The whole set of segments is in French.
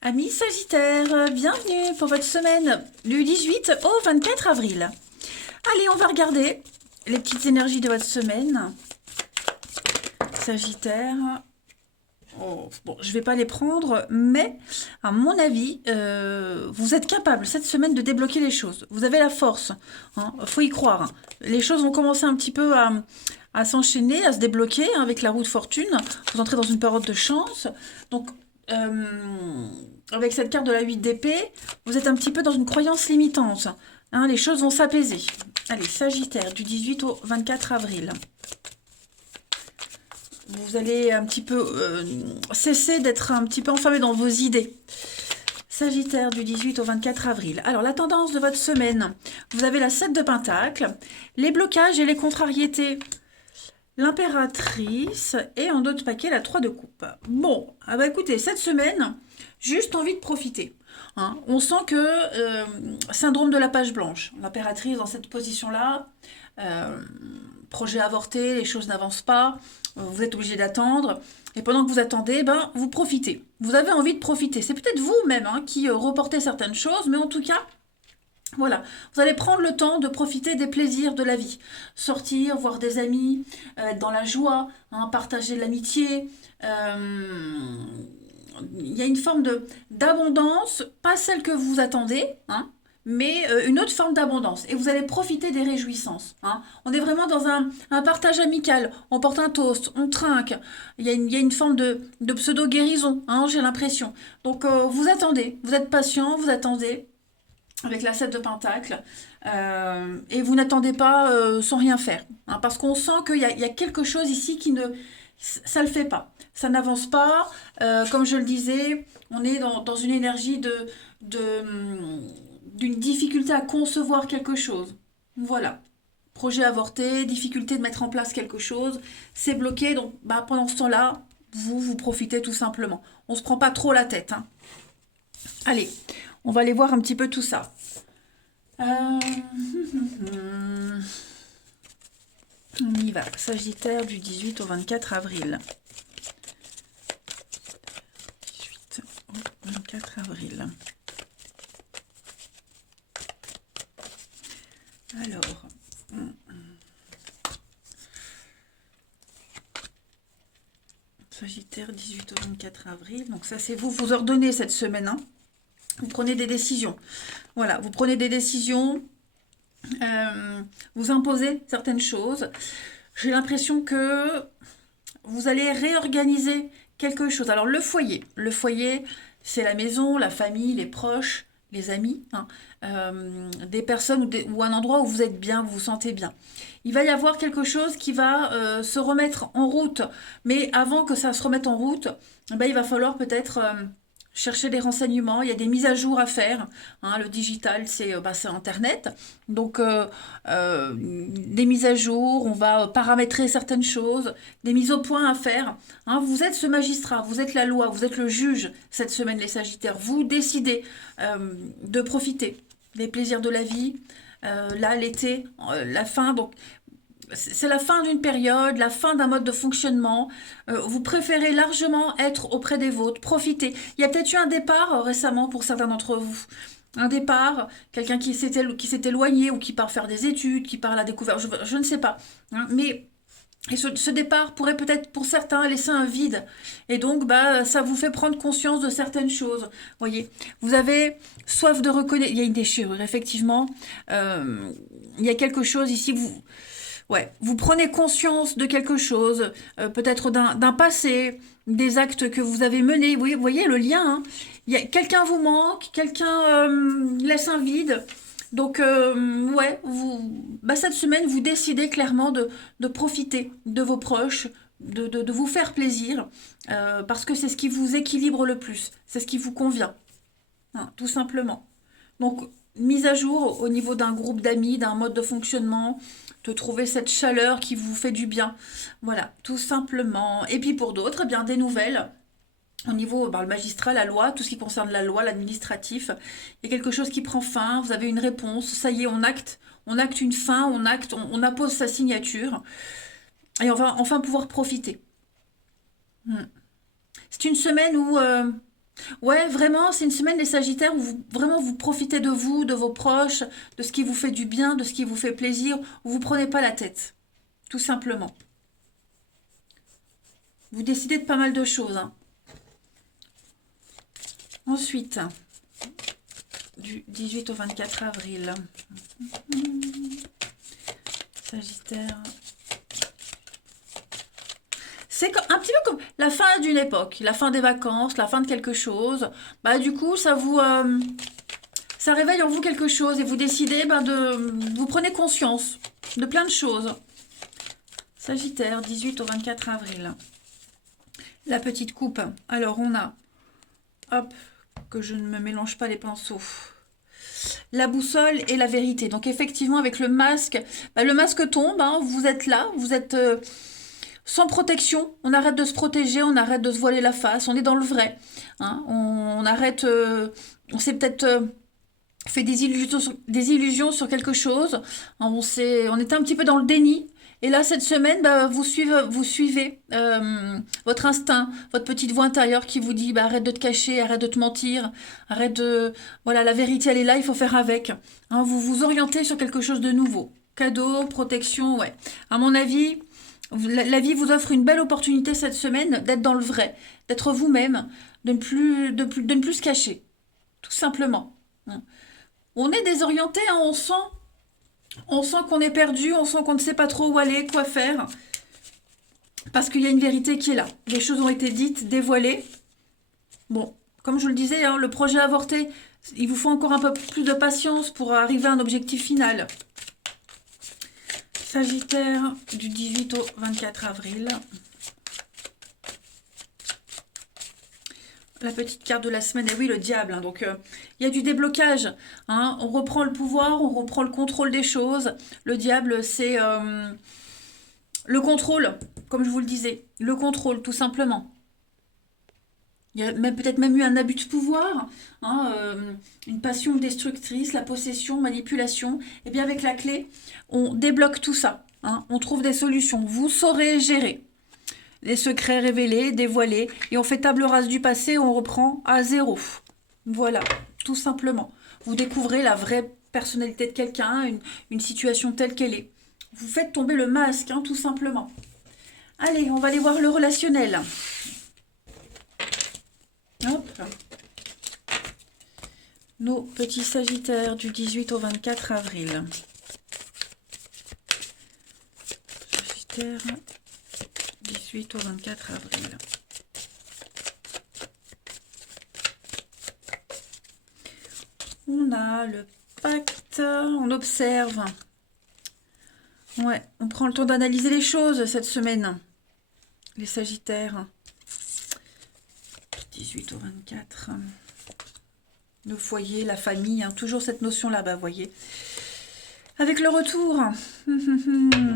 Amis Sagittaire, bienvenue pour votre semaine du 18 au 24 avril. Allez, on va regarder les petites énergies de votre semaine. Sagittaire. Oh, bon, je ne vais pas les prendre, mais à mon avis, vous êtes capable cette semaine de débloquer les choses. Vous avez la force, hein, faut y croire, hein. Les choses vont commencer un petit peu à s'enchaîner, à se débloquer, hein, avec la roue de fortune. Vous entrez dans une période de chance. Donc, euh, avec cette carte de la 8 d'épée, vous êtes un petit peu dans une croyance limitante, hein, les choses vont s'apaiser. Allez, Sagittaire, du 18 au 24 avril. Vous allez un petit peu cesser d'être un petit peu enfermé dans vos idées. Sagittaire, du 18 au 24 avril. Alors, la tendance de votre semaine, vous avez la 7 de Pentacle, les blocages et les contrariétés, l'impératrice, et en d'autres paquets, la 3 de coupe. Bon, ah bah écoutez, cette semaine, juste envie de profiter, hein. On sent que syndrome de la page blanche, l'impératrice dans cette position-là, euh, projet avorté, les choses n'avancent pas, vous êtes obligé d'attendre, et pendant que vous attendez, ben, vous profitez. Vous avez envie de profiter. C'est peut-être vous-même, hein, qui reportez certaines choses, mais en tout cas, voilà, vous allez prendre le temps de profiter des plaisirs de la vie. Sortir, voir des amis, être dans la joie, hein, partager l'amitié. Il y a une forme d'abondance, pas celle que vous attendez, hein, mais une autre forme d'abondance. Et vous allez profiter des réjouissances, hein. On est vraiment dans un partage amical. On porte un toast, on trinque. Il y a une forme de pseudo-guérison, hein, j'ai l'impression. Donc vous attendez, vous êtes patient, vous attendez avec la 7 de Pentacle, et vous n'attendez pas sans rien faire, hein, parce qu'on sent qu'il y a quelque chose ici qui ne... Ça ne le fait pas, ça n'avance pas, comme je le disais, on est dans une énergie d'une difficulté à concevoir quelque chose. Voilà, projet avorté, difficulté de mettre en place quelque chose, c'est bloqué, donc bah, pendant ce temps-là, vous profitez tout simplement. On ne se prend pas trop la tête, hein. Allez, on va aller voir un petit peu tout ça. On y va. Sagittaire, du 18 au 24 avril. 18 au 24 avril. Alors. Sagittaire, 18 au 24 avril. Donc ça, c'est vous. Vous ordonnez cette semaine, hein. Vous prenez des décisions. Voilà, vous prenez des décisions. Vous imposez certaines choses. J'ai l'impression que vous allez réorganiser quelque chose. Alors le foyer, c'est la maison, la famille, les proches, les amis, hein, des personnes ou un endroit où vous êtes bien, vous vous sentez bien. Il va y avoir quelque chose qui va se remettre en route, mais avant que ça se remette en route, ben, il va falloir peut-être chercher des renseignements, il y a des mises à jour à faire, hein, le digital, c'est Internet. Donc, des mises à jour, on va paramétrer certaines choses, des mises au point à faire, hein. Vous êtes ce magistrat, vous êtes la loi, vous êtes le juge cette semaine, les Sagittaires. Vous décidez de profiter des plaisirs de la vie. Là, l'été, la fin, donc c'est la fin d'une période, la fin d'un mode de fonctionnement. Vous préférez largement être auprès des vôtres, profiter. Il y a peut-être eu un départ récemment pour certains d'entre vous. Un départ, quelqu'un qui s'est éloigné ou qui part faire des études, qui part à la découverte, je ne sais pas, hein. Mais et ce départ pourrait peut-être pour certains laisser un vide. Et donc, bah, ça vous fait prendre conscience de certaines choses. Voyez, vous avez soif de reconnaître. Il y a une déchirure, effectivement. Il y a quelque chose ici. Ouais, vous prenez conscience de quelque chose, peut-être d'un passé, des actes que vous avez menés. Vous voyez le lien, hein. Quelqu'un vous manque, quelqu'un laisse un vide. Donc, ouais, bah, cette semaine, vous décidez clairement de profiter de vos proches, de vous faire plaisir, parce que c'est ce qui vous équilibre le plus, c'est ce qui vous convient, hein, tout simplement. Donc, mise à jour au niveau d'un groupe d'amis, d'un mode de fonctionnement, de trouver cette chaleur qui vous fait du bien. Voilà, tout simplement. Et puis pour d'autres, eh bien des nouvelles. Au niveau, le magistrat, la loi, tout ce qui concerne la loi, l'administratif, il y a quelque chose qui prend fin, vous avez une réponse, ça y est, on acte une fin, on appose sa signature, et on va enfin pouvoir profiter. Hmm. C'est une semaine où Ouais, vraiment, c'est une semaine, les Sagittaires, où vraiment vous profitez de vous, de vos proches, de ce qui vous fait du bien, de ce qui vous fait plaisir, où vous prenez pas la tête, tout simplement. Vous décidez de pas mal de choses, hein. Ensuite, du 18 au 24 avril. Sagittaire. C'est un petit peu comme la fin d'une époque, la fin des vacances, la fin de quelque chose. Bah du coup, ça réveille en vous quelque chose et vous décidez vous prenez conscience de plein de choses. Sagittaire, 18 au 24 avril. La petite coupe. Alors on a, hop, que je ne me mélange pas les pinceaux. La boussole et la vérité. Donc effectivement, avec le masque tombe, hein, vous êtes là, vous êtes sans protection. On arrête de se protéger, on arrête de se voiler la face, on est dans le vrai. Hein, on arrête, on s'est peut-être fait des illusions sur quelque chose. Hein, on était un petit peu dans le déni. Et là, cette semaine, vous suivez votre instinct, votre petite voix intérieure qui vous dit arrête de te cacher, arrête de te mentir, arrête de... Voilà, la vérité, elle est là, il faut faire avec. Hein, vous vous orientez sur quelque chose de nouveau. Cadeau, protection, ouais. À mon avis, la vie vous offre une belle opportunité cette semaine d'être dans le vrai, d'être vous-même, de ne plus se cacher. Tout simplement. Hein. On est désorienté, hein, on sent qu'on est perdu, on sent qu'on ne sait pas trop où aller, quoi faire. Parce qu'il y a une vérité qui est là. Les choses ont été dites, dévoilées. Bon, comme je vous le disais, hein, le projet avorté, il vous faut encore un peu plus de patience pour arriver à un objectif final. Sagittaire, du 18 au 24 avril. La petite carte de la semaine, et oui, le diable. Hein, donc, il y a du déblocage. Hein, on reprend le pouvoir, on reprend le contrôle des choses. Le diable, c'est le contrôle, comme je vous le disais. Le contrôle, tout simplement. Il y a peut-être même eu un abus de pouvoir, hein, une passion destructrice, la possession, manipulation. Et bien, avec la clé, on débloque tout ça. Hein, on trouve des solutions. Vous saurez gérer. Les secrets révélés, dévoilés, et on fait table rase du passé, on reprend à zéro. Voilà, tout simplement. Vous découvrez la vraie personnalité de quelqu'un, une situation telle qu'elle est. Vous faites tomber le masque, hein, tout simplement. Allez, on va aller voir le relationnel. Hop. Nos petits sagittaires du 18 au 24 avril. Sagittaire... 18 au 24 avril. On a le pacte, on observe. Ouais, on prend le temps d'analyser les choses cette semaine. Les Sagittaires. 18 au 24. Le foyer, la famille, hein, toujours cette notion là-bas, vous voyez. Avec le retour,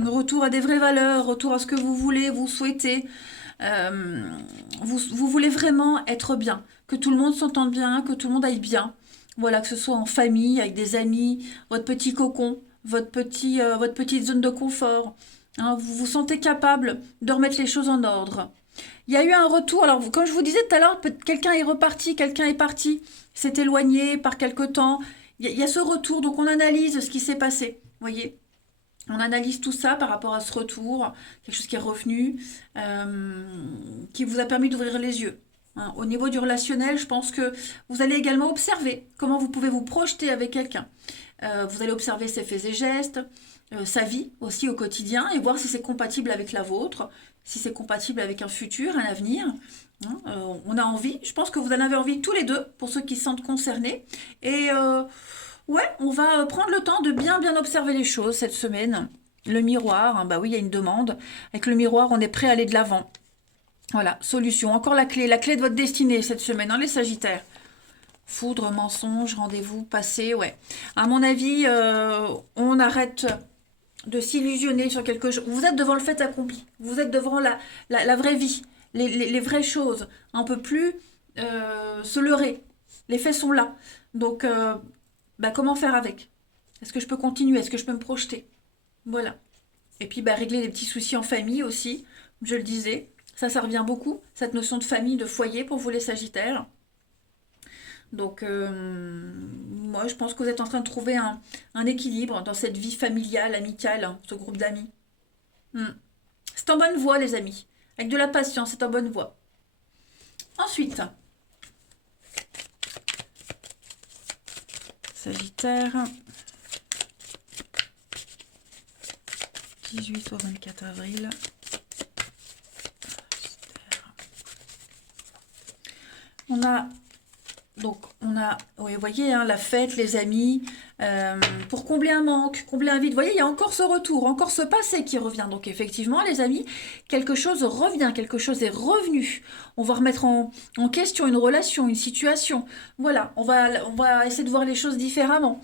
retour à des vraies valeurs, retour à ce que vous voulez, vous souhaitez. Vous voulez vraiment être bien, que tout le monde s'entende bien, que tout le monde aille bien. Voilà, que ce soit en famille, avec des amis, votre petit cocon, votre petite zone de confort. Hein, vous vous sentez capable de remettre les choses en ordre. Il y a eu un retour, alors comme je vous disais tout à l'heure, quelqu'un est reparti, quelqu'un est parti, s'est éloigné par quelque temps. Il y a ce retour, donc on analyse ce qui s'est passé, voyez. On analyse tout ça par rapport à ce retour, quelque chose qui est revenu, qui vous a permis d'ouvrir les yeux. Hein. Au niveau du relationnel, je pense que vous allez également observer comment vous pouvez vous projeter avec quelqu'un. Vous allez observer ses faits et gestes, sa vie aussi au quotidien, et voir si c'est compatible avec la vôtre, si c'est compatible avec un futur, un avenir. Hein. On a envie, je pense que vous en avez envie tous les deux, pour ceux qui se sentent concernés. Et ouais, on va prendre le temps de bien observer les choses cette semaine. Le miroir, hein, bah oui, il y a une demande. Avec le miroir, on est prêt à aller de l'avant. Voilà, solution. Encore la clé de votre destinée cette semaine, hein, les Sagittaires. Foudre, mensonge, rendez-vous, passé, ouais. À mon avis, on arrête de s'illusionner sur quelque chose. Vous êtes devant le fait accompli. Vous êtes devant la vraie vie, les vraies choses. On ne peut plus se leurrer. Les faits sont là. Donc, comment faire avec? Est-ce que je peux continuer? Est-ce que je peux me projeter? Voilà. Et puis, régler les petits soucis en famille aussi, je le disais. Ça revient beaucoup, cette notion de famille, de foyer pour vous les Sagittaires. Donc, moi, je pense que vous êtes en train de trouver un équilibre dans cette vie familiale, amicale, hein, ce groupe d'amis. Hmm. C'est en bonne voie, les amis. Avec de la patience, c'est en bonne voie. Ensuite, Sagittaire, 18 au 24 avril. Oui, vous voyez, hein, la fête, les amis, pour combler un manque, combler un vide. Vous voyez, il y a encore ce retour, encore ce passé qui revient. Donc effectivement, les amis, quelque chose revient, quelque chose est revenu. On va remettre en question une relation, une situation. Voilà, on va essayer de voir les choses différemment.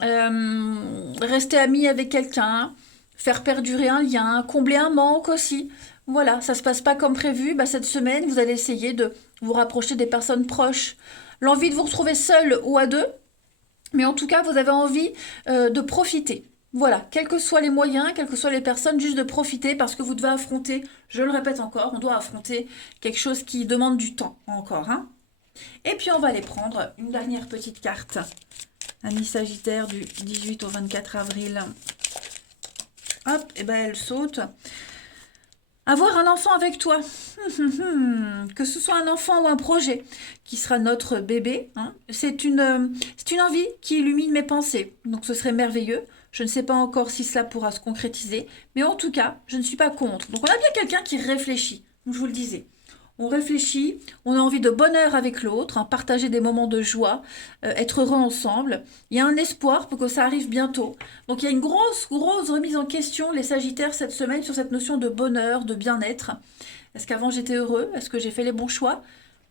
Rester ami avec quelqu'un, faire perdurer un lien, combler un manque aussi. Voilà, ça se passe pas comme prévu. Bah, cette semaine, vous allez essayer de vous rapprocher des personnes proches. L'envie de vous retrouver seul ou à deux, mais en tout cas, vous avez envie de profiter. Voilà, quels que soient les moyens, quelles que soient les personnes, juste de profiter parce que vous devez affronter, je le répète encore, on doit affronter quelque chose qui demande du temps encore. Hein. Et puis on va aller prendre une dernière petite carte. Amis Sagittaire du 18 au 24 avril. Hop, et ben elle saute. Avoir un enfant avec toi, que ce soit un enfant ou un projet qui sera notre bébé, hein, c'est une envie qui illumine mes pensées. Donc ce serait merveilleux. Je ne sais pas encore si cela pourra se concrétiser, mais en tout cas, je ne suis pas contre. Donc on a bien quelqu'un qui réfléchit, comme je vous le disais. On réfléchit, on a envie de bonheur avec l'autre, hein, partager des moments de joie, être heureux ensemble. Il y a un espoir pour que ça arrive bientôt. Donc il y a une grosse, grosse remise en question, les Sagittaires, cette semaine, sur cette notion de bonheur, de bien-être. Est-ce qu'avant j'étais heureux? Est-ce que j'ai fait les bons choix?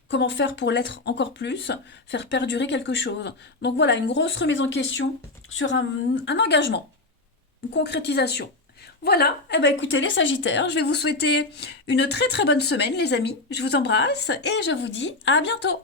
Comment faire pour l'être encore plus? Faire perdurer quelque chose. Donc voilà, une grosse remise en question sur un engagement, une concrétisation. Voilà, eh ben écoutez les Sagittaires, je vais vous souhaiter une très très bonne semaine les amis. Je vous embrasse et je vous dis à bientôt.